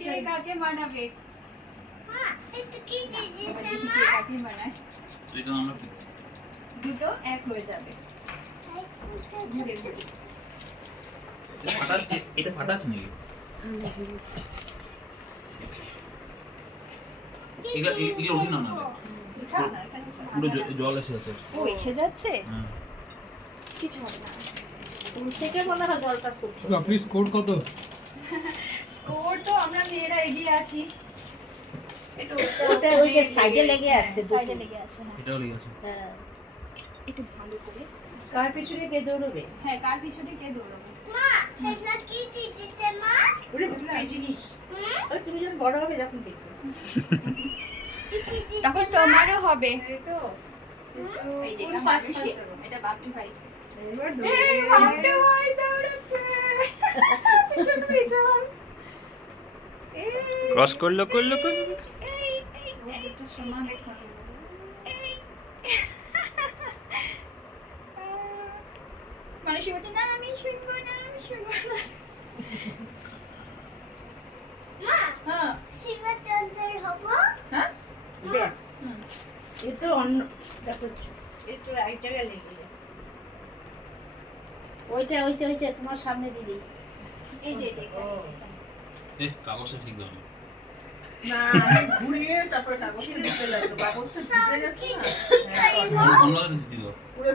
কে কাকে মানাবে? এটা কি দিয়েছে মা? কে কাকে মানায়? এটা আমরা কি দুটো এক হয়ে যাবে। ঘুরে ঘুরে। এটা ফাটা আছে নাকি? এগুলো উঠি না না উঠাও না, এখানে উঠাও। পুরো জল এসে আছে। ও এসে যাচ্ছে? হ্যাঁ কিছু হবে না। কোন থেকে মনে হয় জলটা শুকনো আপনি স্কোর কত? স্কোর তো আমরা মেয়েরা এগিয়ে আছি। একটু ওটা ওই যে সাইডে লেগে আছে সাইডে লেগে আছে, হ্যাঁ। এটাও লেগে আছে। হ্যাঁ একটু ভালো করে। কার পিছনে কে দৌড়বে হ্যাঁ, কার পিছনে কে দৌড়াবে? মা এটা কি দিয়েছে মা? ওরে এই জিনিস ওই তুমি যখন বড় হবে যখন দেখবে তখন তোমারও হবে। এই তো এই যে কোন এটা পাশ মানুষই। পাশে? এটা বাপটু ভাই। এবার এই বাপটু ভাই দৌড়াচ্ছে। পিছন পিছন। ক্রস করলো এই একটু শোনা দেখো। মানুষই বলছে না আমি শুনবো না, আমি শুনবো না। মা হ্যাঁ শিবা চন্দ্র হবো? হ্যাঁ দেখ এই তো অন্য দেখো এই তো আইটা গেলে ওইটা ওইটা তোমার সামনে দিদি এই যে এখানে, এই যে এখানে। কাগজটা ঠিক দাও না। না আমি ঘুরিয়ে তারপরে কাগজটা দিতে লাগলো কাগজটা ভিজে গেছে না কি করবো? অন্য দিতে দাও। পুরো